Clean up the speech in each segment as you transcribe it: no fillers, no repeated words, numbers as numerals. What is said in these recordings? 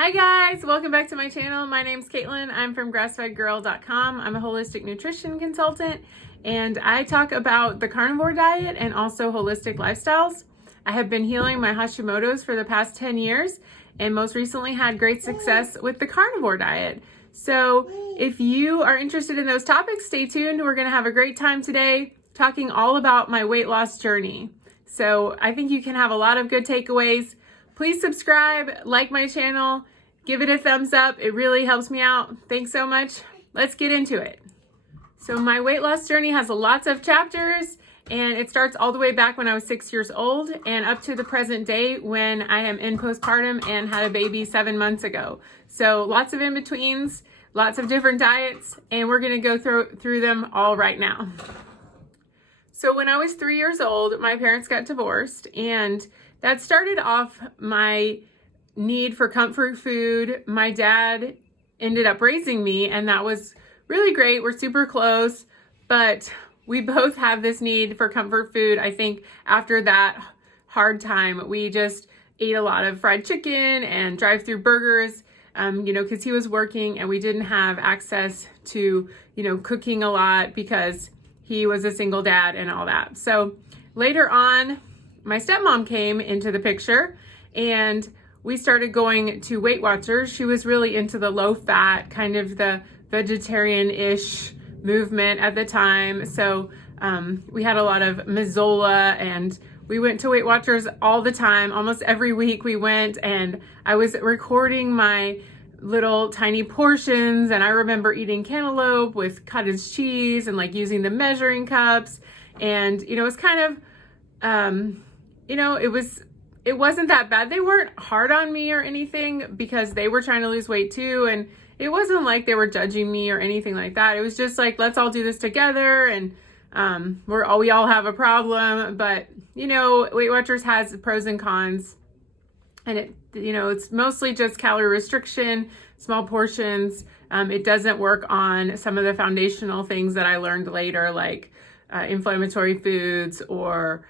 Hi guys, welcome back to my channel. My name's Caitlin. I'm from grassfedgirl.com. I'm a holistic nutrition consultant and I talk about the carnivore diet and also holistic lifestyles. I have been healing my Hashimoto's for the past 10 years and most recently had great success with the carnivore diet. So if you are interested in those topics, stay tuned. We're gonna have a great time today talking all about my weight loss journey. So I think you can have a lot of good takeaways. Please subscribe, like my channel, give it a thumbs up. It really helps me out. Thanks so much. Let's get into it. So my weight loss journey has lots of chapters and it starts all the way back when I was 6 years old and up to the present day when I am in postpartum and had a baby 7 months ago. So lots of in-betweens, lots of different diets, and we're gonna go through them all right now. So when I was 3 years old, my parents got divorced and that started off my need for comfort food. My dad ended up raising me and that was really great. We're super close, but we both have this need for comfort food. I think after that hard time, we just ate a lot of fried chicken and drive-through burgers, because he was working and we didn't have access to, cooking a lot because he was a single dad and all that. So later on, my stepmom came into the picture and we started going to Weight Watchers. She was really into the low fat, kind of the vegetarian-ish movement at the time. So we had a lot of Mazola and we went to Weight Watchers all the time. Almost every week we went and I was recording my little tiny portions and I remember eating cantaloupe with cottage cheese and like using the measuring cups. And, it was kind of, it wasn't that bad. They weren't hard on me or anything because they were trying to lose weight too. And it wasn't like they were judging me or anything like that. It was just like, let's all do this together. And we all have a problem, but Weight Watchers has pros and cons. And it's mostly just calorie restriction, small portions. It doesn't work on some of the foundational things that I learned later, like inflammatory foods or,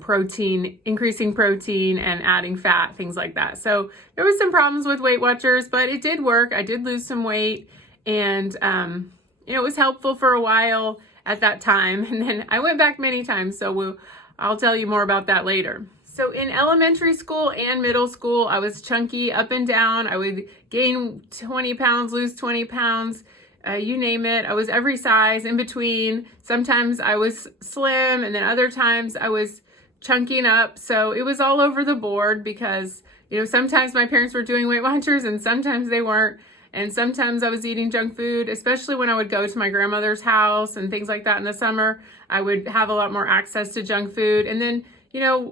protein, increasing protein and adding fat, things like that. So there was some problems with Weight Watchers, but it did work. I did lose some weight and, it was helpful for a while at that time. And then I went back many times. So I'll tell you more about that later. So in elementary school and middle school, I was chunky up and down. I would gain 20 pounds, lose 20 pounds. You name it. I was every size in between. Sometimes I was slim and then other times I was chunking up. So it was all over the board because, sometimes my parents were doing Weight Watchers and sometimes they weren't. And sometimes I was eating junk food, especially when I would go to my grandmother's house and things like that in the summer. I would have a lot more access to junk food. And then,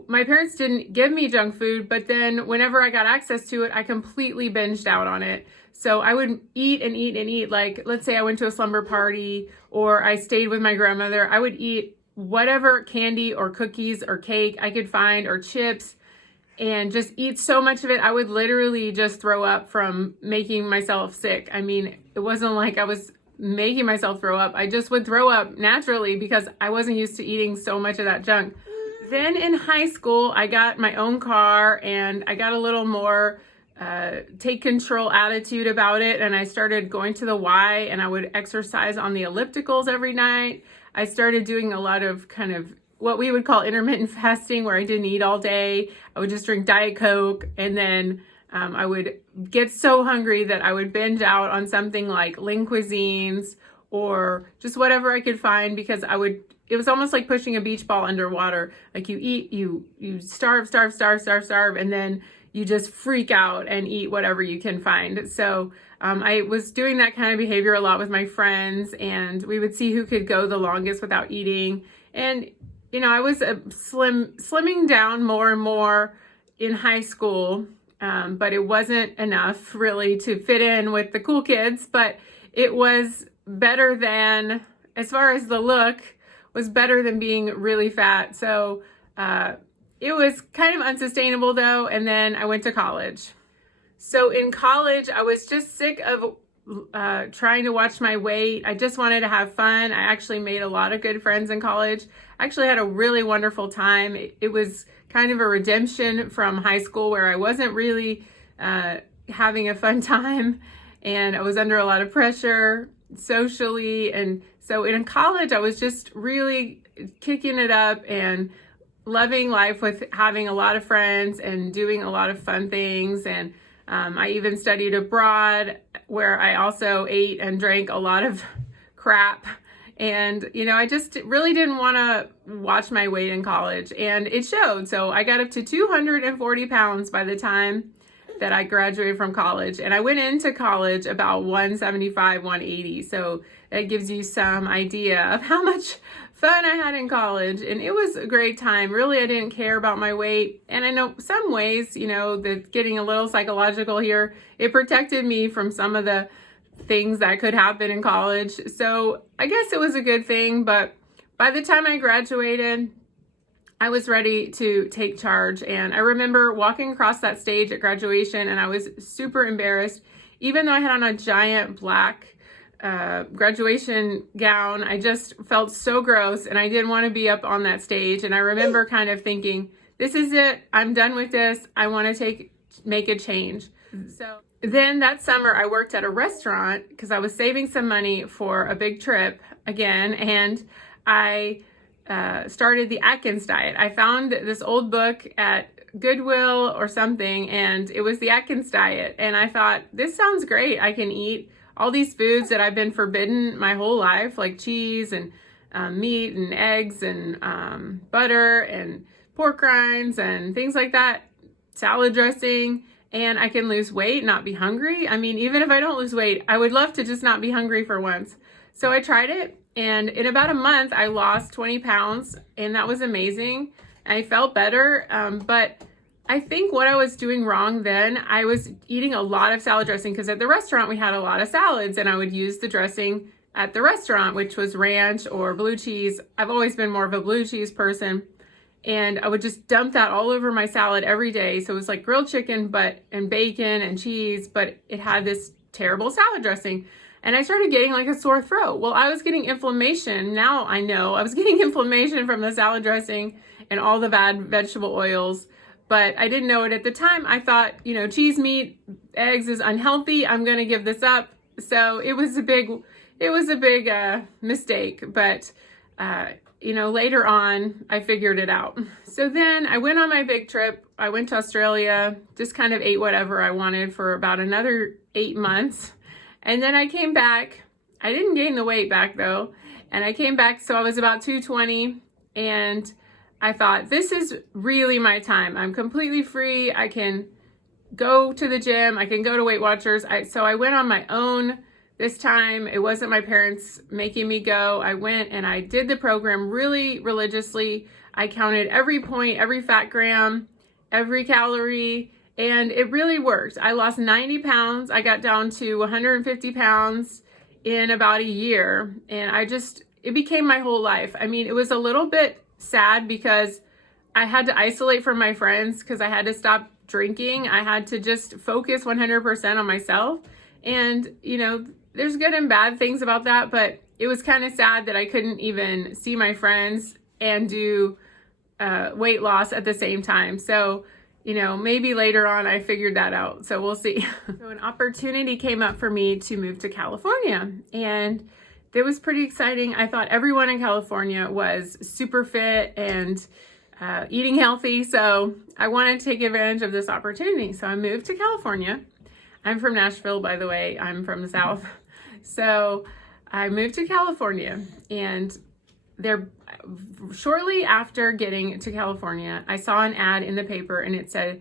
my parents didn't give me junk food, but then whenever I got access to it, I completely binged out on it. So I would eat and eat and eat. Like, let's say I went to a slumber party or I stayed with my grandmother. I would eat whatever candy or cookies or cake I could find or chips and just eat so much of it. I would literally just throw up from making myself sick. I mean, it wasn't like I was making myself throw up. I just would throw up naturally because I wasn't used to eating so much of that junk. Then in high school, I got my own car and I got a little more take control attitude about it. And I started going to the Y and I would exercise on the ellipticals every night. I started doing a lot of kind of what we would call intermittent fasting where I didn't eat all day. I would just drink Diet Coke and then I would get so hungry that I would binge out on something like lean cuisines or just whatever I could find because it was almost like pushing a beach ball underwater. Like you eat, you starve, and then you just freak out and eat whatever you can find. So I was doing that kind of behavior a lot with my friends and we would see who could go the longest without eating. And, I was slimming down more and more in high school, but it wasn't enough really to fit in with the cool kids, but it was better than, as far as the look, was better than being really fat. So it was kind of unsustainable though. And then I went to college. So in college, I was just sick of trying to watch my weight. I just wanted to have fun. I actually made a lot of good friends in college. I actually had a really wonderful time. It was kind of a redemption from high school where I wasn't really having a fun time, and I was under a lot of pressure socially. And so in college, I was just really kicking it up and loving life with having a lot of friends and doing a lot of fun things. And I even studied abroad, where I also ate and drank a lot of crap. And, I just really didn't want to watch my weight in college, and it showed. So I got up to 240 pounds by the time that I graduated from college. And I went into college about 175, 180. So that gives you some idea of how much fun I had in college. And it was a great time. Really, I didn't care about my weight. And I know some ways, that getting a little psychological here, it protected me from some of the things that could happen in college. So I guess it was a good thing. But by the time I graduated, I was ready to take charge. And I remember walking across that stage at graduation, and I was super embarrassed. Even though I had on a giant black graduation gown, I just felt so gross, and I didn't want to be up on that stage. And I remember kind of thinking, this is it. I'm done with this. I want to make a change. So then that summer, I worked at a restaurant because I was saving some money for a big trip again, and I started the Atkins Diet. I found this old book at Goodwill or something, and it was the Atkins Diet. And I thought, this sounds great. I can eat all these foods that I've been forbidden my whole life, like cheese and meat and eggs and butter and pork rinds and things like that, salad dressing, and I can lose weight, not be hungry. I mean, even if I don't lose weight, I would love to just not be hungry for once. So I tried it, and in about a month, I lost 20 pounds, and that was amazing. I felt better, but I think what I was doing wrong then, I was eating a lot of salad dressing, because at the restaurant we had a lot of salads, and I would use the dressing at the restaurant, which was ranch or blue cheese. I've always been more of a blue cheese person, and I would just dump that all over my salad every day. So it was like grilled chicken and bacon and cheese, but it had this terrible salad dressing. And I started getting like a sore throat. Well, I was getting inflammation. Now I know I was getting inflammation from the salad dressing and all the bad vegetable oils, but I didn't know it at the time. I thought, cheese, meat, eggs is unhealthy. I'm going to give this up. So it was a big mistake, but later on I figured it out. So then I went on my big trip. I went to Australia, just kind of ate whatever I wanted for about another 8 months. And then I came back. I didn't gain the weight back though. And I came back, so I was about 220, and I thought, this is really my time. I'm completely free. I can go to the gym. I can go to Weight Watchers. So I went on my own this time. It wasn't my parents making me go. I went and I did the program really religiously. I counted every point, every fat gram, every calorie, and it really worked. I lost 90 pounds. I got down to 150 pounds in about a year, and it became my whole life. I mean, it was a little bit sad because I had to isolate from my friends because I had to stop drinking. I had to just focus 100% on myself. And, there's good and bad things about that, but it was kind of sad that I couldn't even see my friends and do weight loss at the same time. So, maybe later on I figured that out. So we'll see. So an opportunity came up for me to move to California, and it was pretty exciting. I thought everyone in California was super fit and eating healthy. So I wanted to take advantage of this opportunity. So I moved to California. I'm from Nashville, by the way. I'm from the South. So I moved to California, and shortly after getting to California, I saw an ad in the paper, and it said,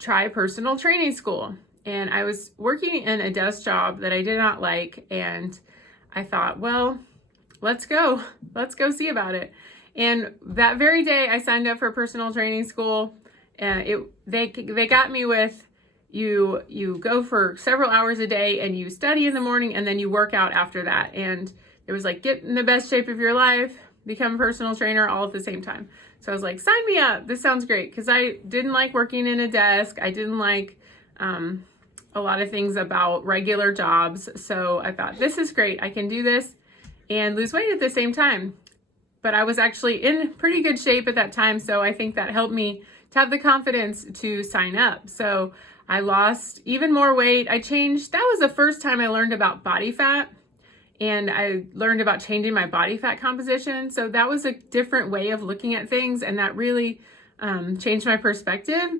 try personal training school. And I was working in a desk job that I did not like, and I thought, well, let's go see about it. And that very day I signed up for personal training school, and they got me with, you go for several hours a day and you study in the morning and then you work out after that. And it was like, get in the best shape of your life, become a personal trainer all at the same time. So I was like, sign me up. This sounds great. Because I didn't like working in a desk. I didn't like a lot of things about regular jobs. So I thought, this is great. I can do this and lose weight at the same time. But I was actually in pretty good shape at that time. So I think that helped me to have the confidence to sign up. So I lost even more weight. That was the first time I learned about body fat, and I learned about changing my body fat composition. So that was a different way of looking at things, and that really changed my perspective.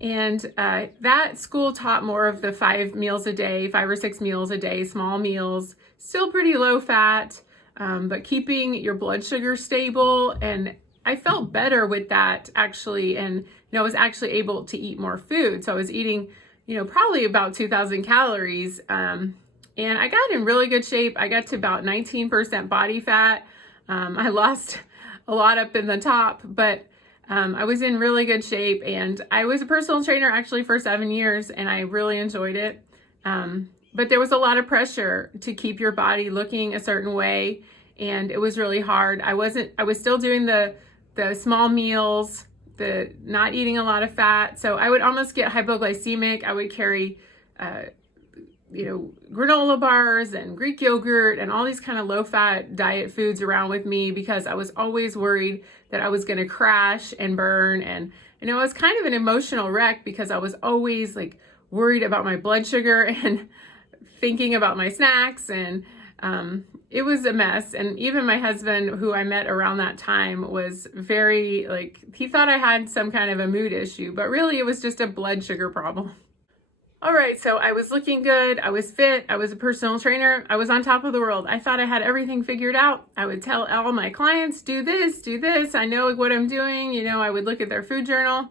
And that school taught more of the 5 or 6 meals a day, small meals, still pretty low fat, but keeping your blood sugar stable. And I felt better with that actually. And, I was actually able to eat more food. So I was eating, probably about 2,000 calories. And I got in really good shape. I got to about 19% body fat. I lost a lot up in the top, but I was in really good shape, and I was a personal trainer actually for 7 years, and I really enjoyed it. But there was a lot of pressure to keep your body looking a certain way, and it was really hard. I was still doing the small meals, the not eating a lot of fat. So I would almost get hypoglycemic. I would carry, granola bars and Greek yogurt and all these kind of low fat diet foods around with me, because I was always worried that I was going to crash and burn. And, it was kind of an emotional wreck, because I was always like worried about my blood sugar and thinking about my snacks, and it was a mess. And even my husband, who I met around that time, was very he thought I had some kind of a mood issue, but really it was just a blood sugar problem. All right, so I was looking good, I was fit, I was a personal trainer, I was on top of the world. I thought I had everything figured out. I would tell all my clients, do this, I know what I'm doing. I would look at their food journal.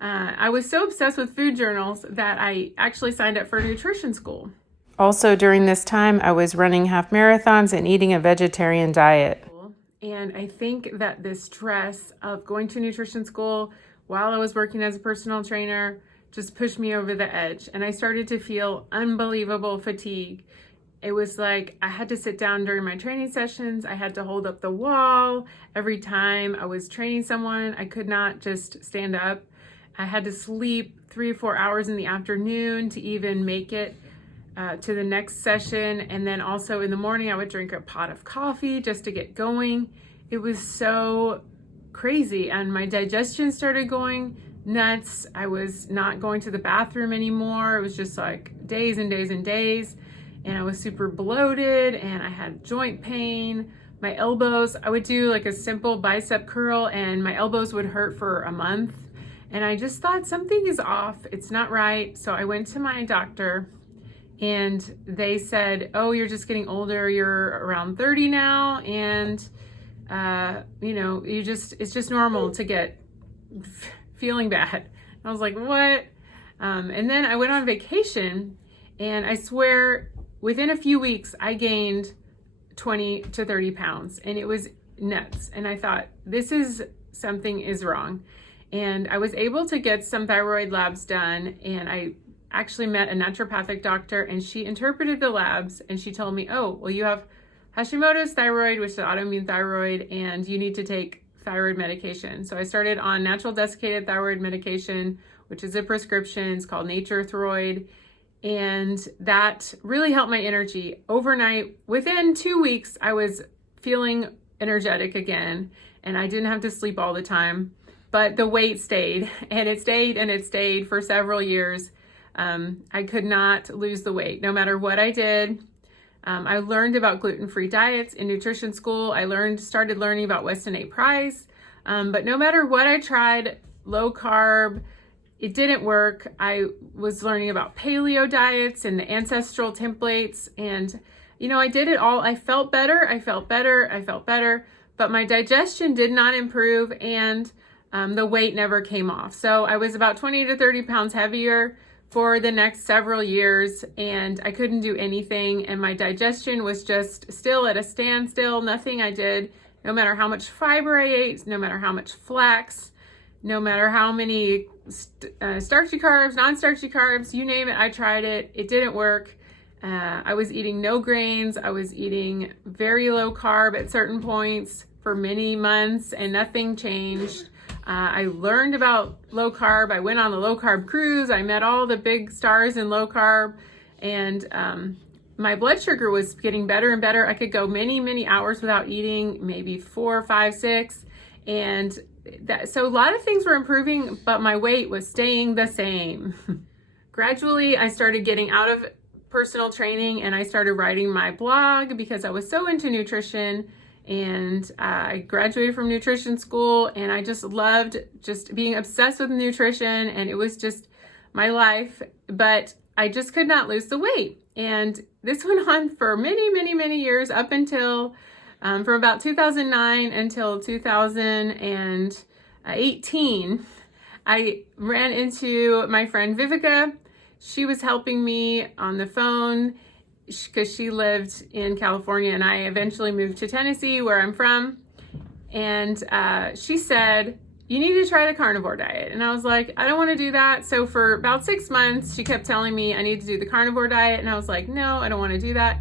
I was so obsessed with food journals that I actually signed up for nutrition school. Also, during this time, I was running half marathons and eating a vegetarian diet. And I think that the stress of going to nutrition school while I was working as a personal trainer just pushed me over the edge. And I started to feel unbelievable fatigue. It was like I had to sit down during my training sessions. I had to hold up the wall. Every time I was training someone, I could not just stand up. I had to sleep 3 or 4 hours in the afternoon to even make it to the next session. And then also in the morning, I would drink a pot of coffee just to get going. It was so crazy. And my digestion started going nuts. I was not going to the bathroom anymore. It was just like days and days and days. And I was super bloated, and I had joint pain. My elbows, I would do like a simple bicep curl, and my elbows would hurt for a month. And I just thought something is off. It's not right. So I went to my doctor, and they said, oh, you're just getting older. You're around 30 now. And, it's just normal to get feeling bad. I was like, what? And then I went on vacation, and I swear within a few weeks, I gained 20 to 30 pounds, and it was nuts. And I thought, something is wrong. And I was able to get some thyroid labs done, and I actually met a naturopathic doctor, and she interpreted the labs, and she told me, oh, well, you have Hashimoto's thyroid, which is autoimmune thyroid, and you need to take thyroid medication. So I started on natural desiccated thyroid medication, which is a prescription. It's called Nature Throid. And that really helped my energy overnight. Within 2 weeks, I was feeling energetic again, and I didn't have to sleep all the time, but the weight stayed, and it stayed for several years. I could not lose the weight no matter what I did. I learned about gluten-free diets in nutrition school. I started learning about Weston A. Price. But no matter what I tried, low carb, it didn't work. I was learning about paleo diets and the ancestral templates. And, I did it all. I felt better, but my digestion did not improve, and the weight never came off. So I was about 20 to 30 pounds heavier for the next several years, and I couldn't do anything, and my digestion was just still at a standstill. Nothing I did, no matter how much fiber I ate, no matter how much flax, no matter how many starchy carbs, non-starchy carbs, you name it, I tried it. It didn't work. I was eating no grains. I was eating very low carb at certain points for many months, and nothing changed. I learned about low carb. I went on the low carb cruise. I met all the big stars in low carb, and my blood sugar was getting better and better. I could go many, many hours without eating, maybe 4, 5, 6. So a lot of things were improving, but my weight was staying the same. gradually I started getting out of personal training and I started writing my blog because I was so into nutrition. And I graduated from nutrition school and I just loved just being obsessed with nutrition, and it was just my life, but I just could not lose the weight. And this went on for many, many, many years, up until from about 2009 until 2018. I ran into my friend Vivica. She was helping me on the phone because she lived in California and I eventually moved to Tennessee, where I'm from. And she said, you need to try the carnivore diet. And I was like, I don't want to do that. So for about 6 months, she kept telling me I need to do the carnivore diet. And I was like, no, I don't want to do that.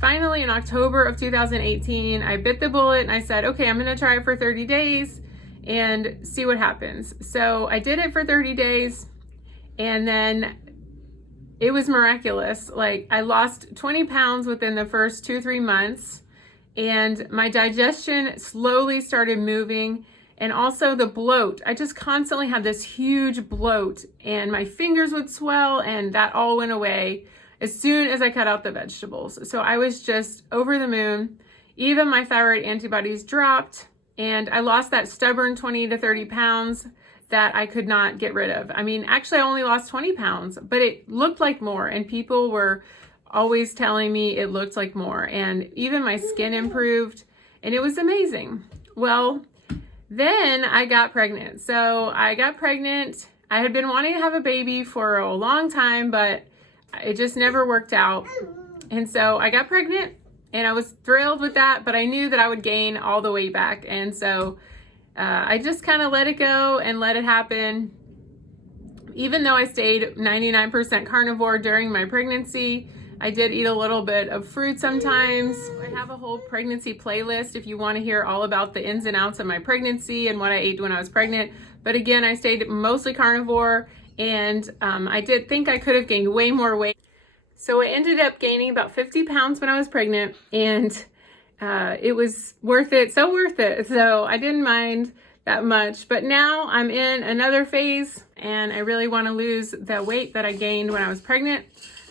Finally, in October of 2018, I bit the bullet and I said, okay, I'm going to try it for 30 days and see what happens. So I did it for 30 days and then it was miraculous. Like, I lost 20 pounds within the first 2-3 months, and my digestion slowly started moving, and also the bloat. I just constantly had this huge bloat, and my fingers would swell, and that all went away as soon as I cut out the vegetables. So I was just over the moon. Even my thyroid antibodies dropped, and I lost that stubborn 20 to 30 pounds that I could not get rid of. I mean, actually I only lost 20 pounds, but it looked like more, and people were always telling me it looked like more, and even my skin improved, and it was amazing. Well, then I got pregnant. So I got pregnant. I had been wanting to have a baby for a long time, but it just never worked out. And so I got pregnant and I was thrilled with that, but I knew that I would gain all the weight back. And so I just kind of let it go and let it happen. Even though I stayed 99% carnivore during my pregnancy, I did eat a little bit of fruit sometimes. I have a whole pregnancy playlist if you want to hear all about the ins and outs of my pregnancy and what I ate when I was pregnant. But again, I stayed mostly carnivore, and I did think I could have gained way more weight. So I ended up gaining about 50 pounds when I was pregnant, and it was worth it, so worth it. So I didn't mind that much, but now I'm in another phase and I really want to lose the weight that I gained when I was pregnant.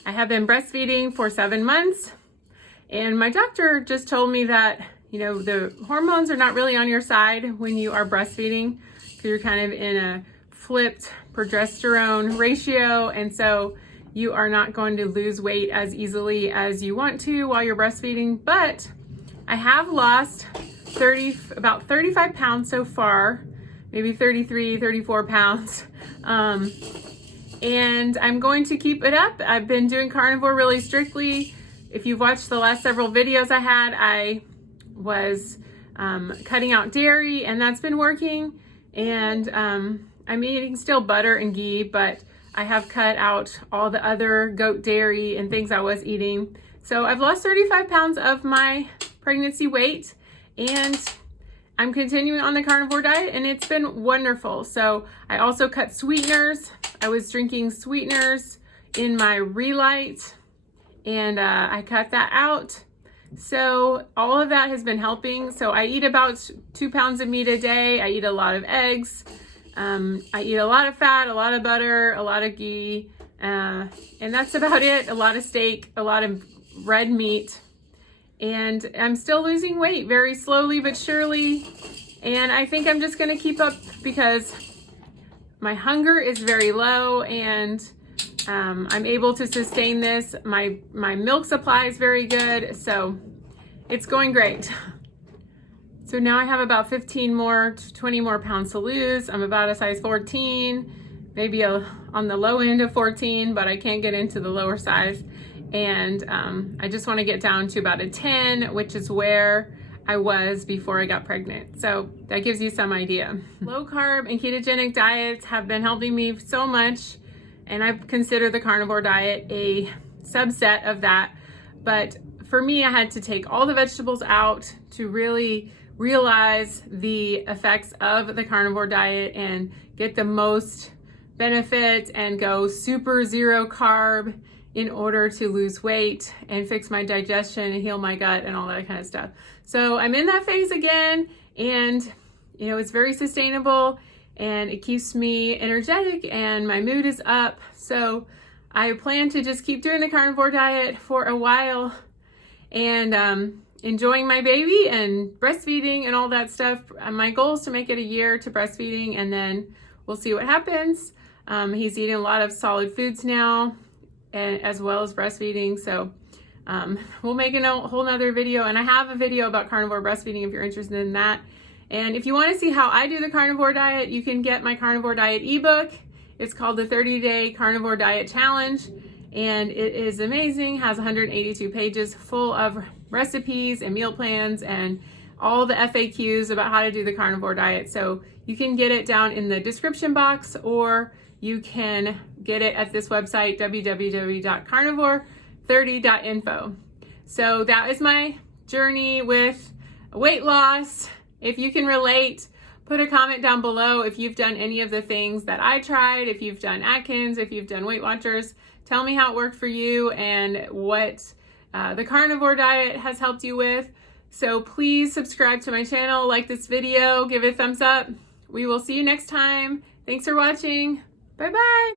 I have been breastfeeding for 7 months, and my doctor just told me that, you know, the hormones are not really on your side when you are breastfeeding, because you're kind of in a flipped progesterone ratio, and so you are not going to lose weight as easily as you want to while you're breastfeeding. But I have lost about 35 pounds so far, maybe 33, 34 pounds. And I'm going to keep it up. I've been doing carnivore really strictly. If you've watched the last several videos I had, I was cutting out dairy, and that's been working. And I'm eating still butter and ghee, but I have cut out all the other goat dairy and things I was eating. So I've lost 35 pounds of my pregnancy weight, and I'm continuing on the carnivore diet, and it's been wonderful. So I also cut sweeteners. I was drinking sweeteners in my Relight, and I cut that out. So all of that has been helping. So I eat about 2 pounds of meat a day. I eat a lot of eggs. I eat a lot of fat, a lot of butter, a lot of ghee, and that's about it. A lot of steak, a lot of red meat. And I'm still losing weight very slowly but surely. And I think I'm just gonna keep up because my hunger is very low, and I'm able to sustain this. My milk supply is very good, so it's going great. So now I have about 15 more to 20 more pounds to lose. I'm about a size 14, maybe on the low end of 14, but I can't get into the lower size. And I just want to get down to about a 10, which is where I was before I got pregnant. So that gives you some idea. Low carb and ketogenic diets have been helping me so much, and I consider the carnivore diet a subset of that. But for me, I had to take all the vegetables out to really realize the effects of the carnivore diet and get the most benefit and go super zero carb in order to lose weight and fix my digestion and heal my gut and all that kind of stuff. So I'm in that phase again, and you know, it's very sustainable and it keeps me energetic and my mood is up. So I plan to just keep doing the carnivore diet for a while and enjoying my baby and breastfeeding and all that stuff. My goal is to make it a year to breastfeeding, and then we'll see what happens. He's eating a lot of solid foods now, and as well as breastfeeding. So we'll make a whole nother video, and I have a video about carnivore breastfeeding if you're interested in that. And if you want to see how I do the carnivore diet, you can get my Carnivore Diet ebook. It's called the 30-Day Carnivore Diet Challenge, and it is amazing. Has 182 pages full of recipes and meal plans and all the FAQs about how to do the carnivore diet. So you can get it down in the description box, or you can get it at this website, www.carnivore30.info. So that is my journey with weight loss. If you can relate, put a comment down below if you've done any of the things that I tried, if you've done Atkins, if you've done Weight Watchers. Tell me how it worked for you and what the carnivore diet has helped you with. So please subscribe to my channel, like this video, give it a thumbs up. We will see you next time. Thanks for watching. Bye-bye.